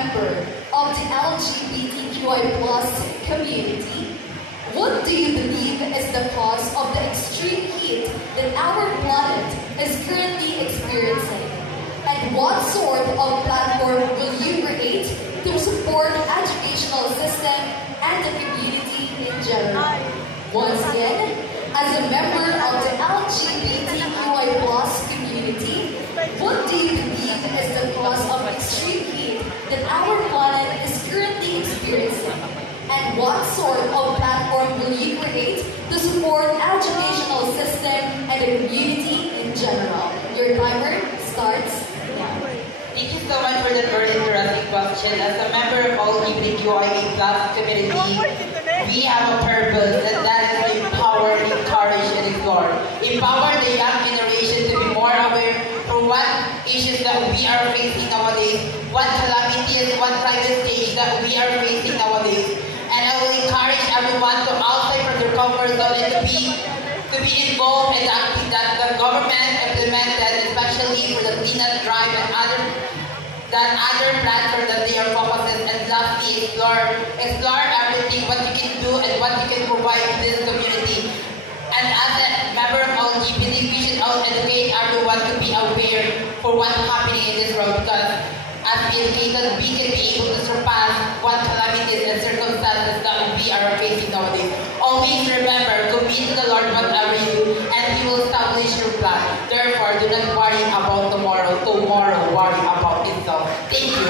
member of the LGBTQI plus community, what do you believe is the cause of the extreme heat that our planet is currently experiencing? And what sort of platform will you create to support the educational system and the community in general? Once again, as a member of the LGBTQI plus community, what do you believe is the cause of extreme heat that our planet is currently experiencing? And what sort of platform will you create to support educational system and the community in general? Your timer starts now. Thank you so much for that very interesting question. As a member of LGBTQIA plus community, we have a purpose, and that is to empower, encourage, and explore. Empower the young generation to be more aware for what issues that we are facing nowadays, what calamities, what private stage that we are facing nowadays. And I will encourage everyone to outside from their comfort zone and to be involved in the activities that the government implemented, especially for the cleanup drive and other platforms that they are focusing. And lastly, explore everything, what you can do and what you can provide to this community. And as a member of LGBT, we should also educate everyone to be aware for what's happening in this world, because as educated, we can be able to surpass what calamities and circumstances that we are facing nowadays. Always remember, commit to the Lord whatever you do, and He will establish your plan. Therefore, do not worry about tomorrow. Tomorrow, worry about itself. Thank you.